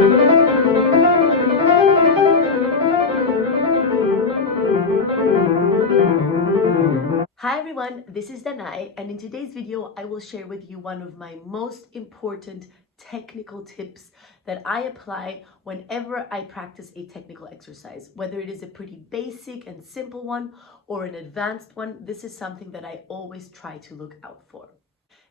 Hi everyone, this is Danae, and in today's video I will share with you one of my most important technical tips that I apply whenever I practice a technical exercise. Whether it is a pretty basic and simple one or an advanced one, this is something that I always try to look out for.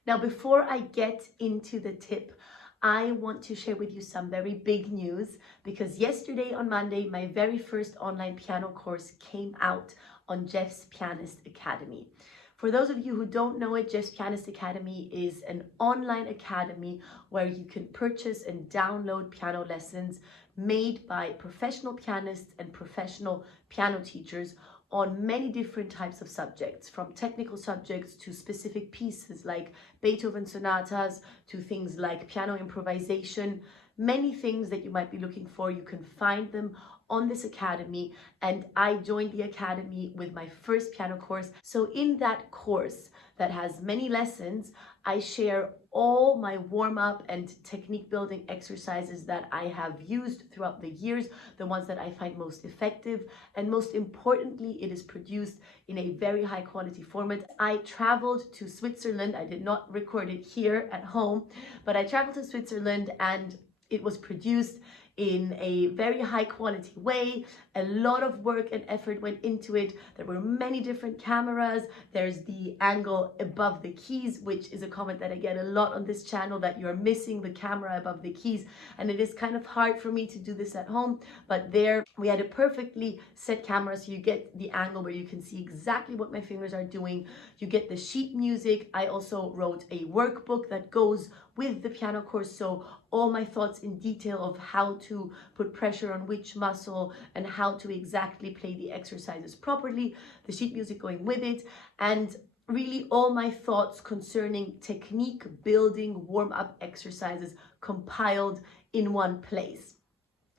Now, before I get into the tip, I want to share with you some very big news, because yesterday on Monday, my very first online piano course came out on Jeff's Pianist Academy. For those of you who don't know it, Jeff's Pianist Academy is an online academy where you can purchase and download piano lessons made by professional pianists and professional piano teachers on many different types of subjects, from technical subjects to specific pieces like Beethoven sonatas to things like piano improvisation. Many things that you might be looking for, you can find them on this academy, and I joined the academy with my first piano course. So in that course that has many lessons, I share all my warm-up and technique building exercises that I have used throughout the years, the ones that I find most effective, and most importantly, it is produced in a very high quality format. I traveled to Switzerland. I did not record it here at home, but I traveled to Switzerland and it was produced in a very high quality way. A lot of work and effort went into it. There were many different cameras. There's the angle above the keys, which is a comment that I get a lot on this channel, that you're missing the camera above the keys. And it is kind of hard for me to do this at home, but there we had a perfectly set camera, so you get the angle where you can see exactly what my fingers are doing. You get the sheet music. I also wrote a workbook that goes with the piano course, so all my thoughts in detail of how to put pressure on which muscle and how to exactly play the exercises properly, the sheet music going with it, and really all my thoughts concerning technique building warm-up exercises compiled in one place.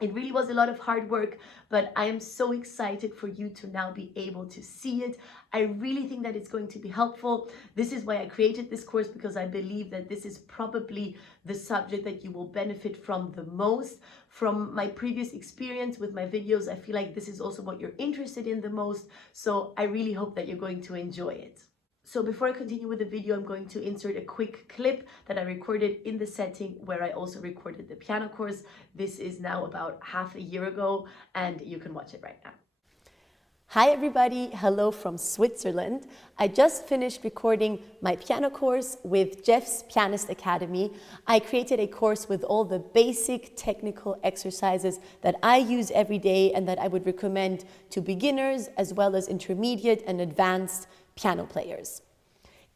It really was a lot of hard work, but I am so excited for you to now be able to see it. I really think that it's going to be helpful. This is why I created this course, because I believe that this is probably the subject that you will benefit from the most. From my previous experience with my videos, I feel like this is also what you're interested in the most. So I really hope that you're going to enjoy it. So before I continue with the video, I'm going to insert a quick clip that I recorded in the setting where I also recorded the piano course. This is now about half a year ago, and you can watch it right now. Hi everybody, hello from Switzerland. I just finished recording my piano course with Jeff's Pianist Academy. I created a course with all the basic technical exercises that I use every day and that I would recommend to beginners as well as intermediate and advanced piano players.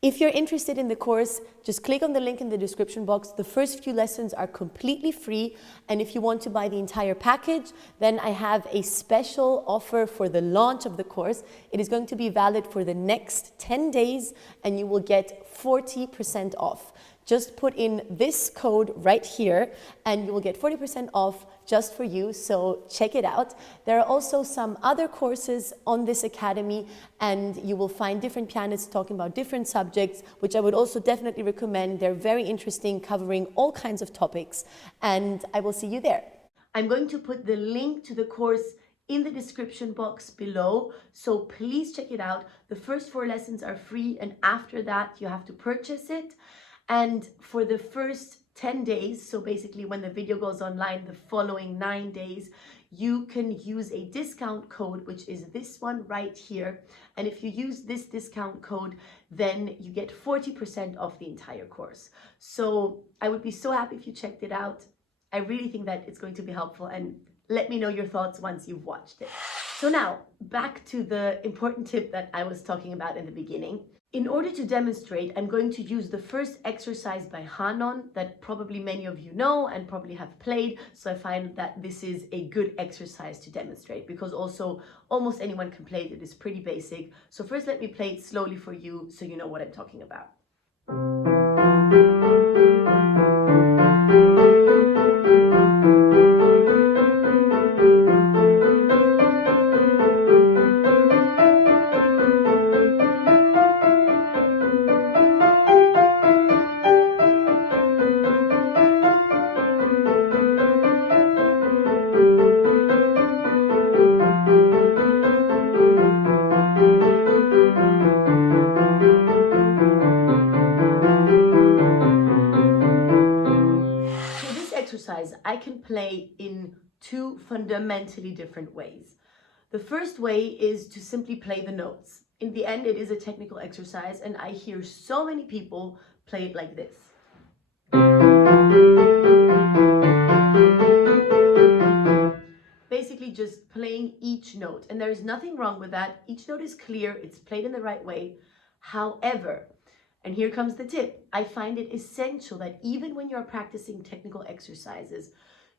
If you're interested in the course, just click on the link in the description box. The first few lessons are completely free, and if you want to buy the entire package, then I have a special offer for the launch of the course. It is going to be valid for the next 10 days, and you will get 40% off. Just put in this code right here and you will get 40% off just for you, so check it out. There are also some other courses on this academy, and you will find different pianists talking about different subjects, which I would also definitely recommend. They're very interesting, covering all kinds of topics, and I will see you there. I'm going to put the link to the course in the description box below, so please check it out. The first 4 lessons are free, and after that you have to purchase it. And for the first 10 days, so basically when the video goes online, the following 9 days, you can use a discount code, which is this one right here. And if you use this discount code, then you get 40% off the entire course. So I would be so happy if you checked it out. I really think that it's going to be helpful, and let me know your thoughts once you've watched it. So now back to the important tip that I was talking about in the beginning. In order to demonstrate, I'm going to use the first exercise by Hanon that probably many of you know and probably have played. So I find that this is a good exercise to demonstrate, because also almost anyone can play it. It is pretty basic. So first let me play it slowly for you so you know what I'm talking about. exercise I can play in two fundamentally different ways. The first way is to simply play the notes. In the end, it is a technical exercise, and I hear so many people play it like this. Basically just playing each note, and there is nothing wrong with that. Each note is clear, it's played in the right way. However, and here comes the tip, I find it essential that even when you're practicing technical exercises,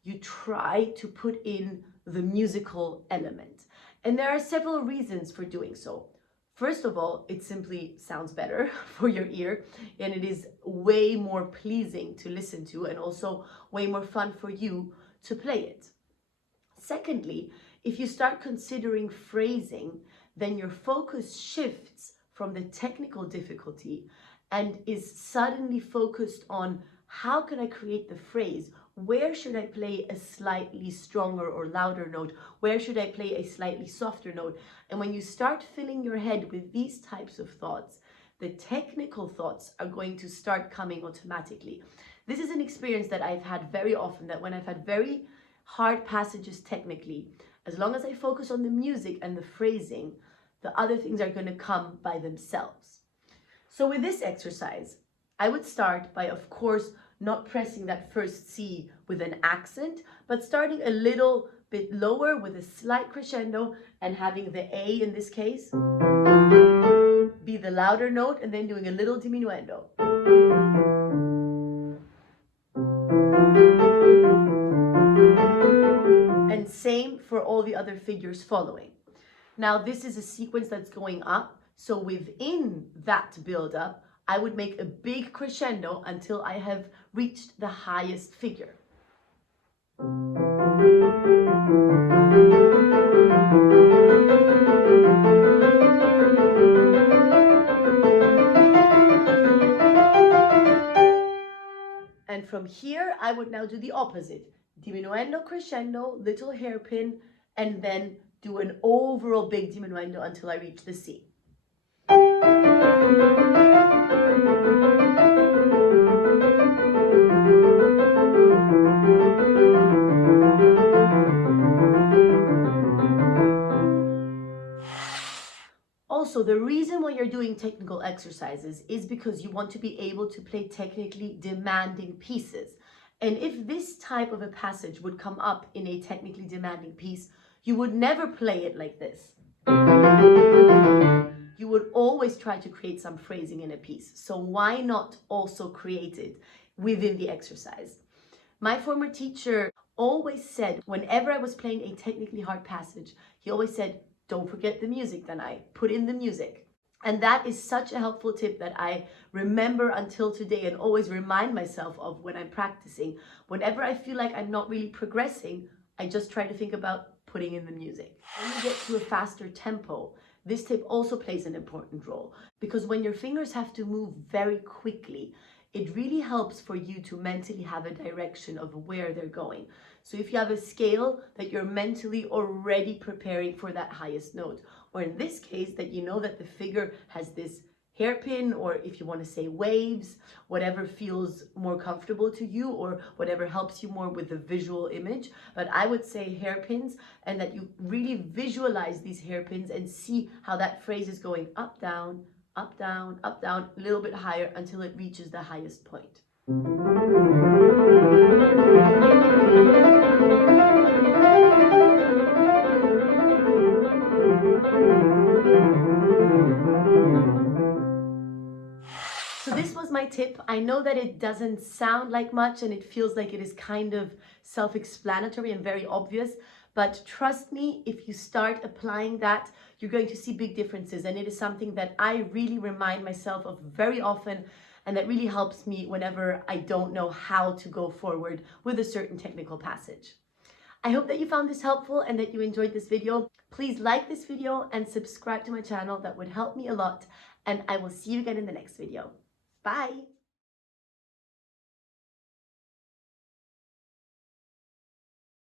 you try to put in the musical element. And there are several reasons for doing so. First of all, it simply sounds better for your ear, and it is way more pleasing to listen to, and also way more fun for you to play it. Secondly, if you start considering phrasing, then your focus shifts from the technical difficulty and is suddenly focused on how can I create the phrase? Where should I play a slightly stronger or louder note? Where should I play a slightly softer note? And when you start filling your head with these types of thoughts, the technical thoughts are going to start coming automatically. This is an experience that I've had very often, that when I've had very hard passages technically, as long as I focus on the music and the phrasing, the other things are going to come by themselves. So with this exercise, I would start by, of course, not pressing that first C with an accent, but starting a little bit lower with a slight crescendo and having the A in this case be the louder note, and then doing a little diminuendo. And same for all the other figures following. Now this is a sequence that's going up, so within that build-up, I would make a big crescendo until I have reached the highest figure. And from here, I would now do the opposite. Diminuendo, crescendo, little hairpin, and then do an overall big diminuendo until I reach the C. Also, the reason why you're doing technical exercises is because you want to be able to play technically demanding pieces. And if this type of a passage would come up in a technically demanding piece, you would never play it like this. You would always try to create some phrasing in a piece. So why not also create it within the exercise? My former teacher always said, whenever I was playing a technically hard passage, he always said, don't forget the music, Danae. Put in the music. And that is such a helpful tip that I remember until today and always remind myself of when I'm practicing. Whenever I feel like I'm not really progressing, I just try to think about putting in the music. When you get to a faster tempo, this tip also plays an important role, because when your fingers have to move very quickly, it really helps for you to mentally have a direction of where they're going. So if you have a scale that you're mentally already preparing for that highest note, or in this case that you know that the figure has this hairpin, or if you want to say waves, whatever feels more comfortable to you or whatever helps you more with the visual image. But I would say hairpins, and that you really visualize these hairpins and see how that phrase is going up, down, up, down, up, down, a little bit higher until it reaches the highest point. So this was my tip. I know that it doesn't sound like much and it feels like it is kind of self-explanatory and very obvious, but trust me, if you start applying that, you're going to see big differences. And it is something that I really remind myself of very often, and that really helps me whenever I don't know how to go forward with a certain technical passage. I hope that you found this helpful and that you enjoyed this video. Please like this video and subscribe to my channel. That would help me a lot. And I will see you again in the next video. Bye.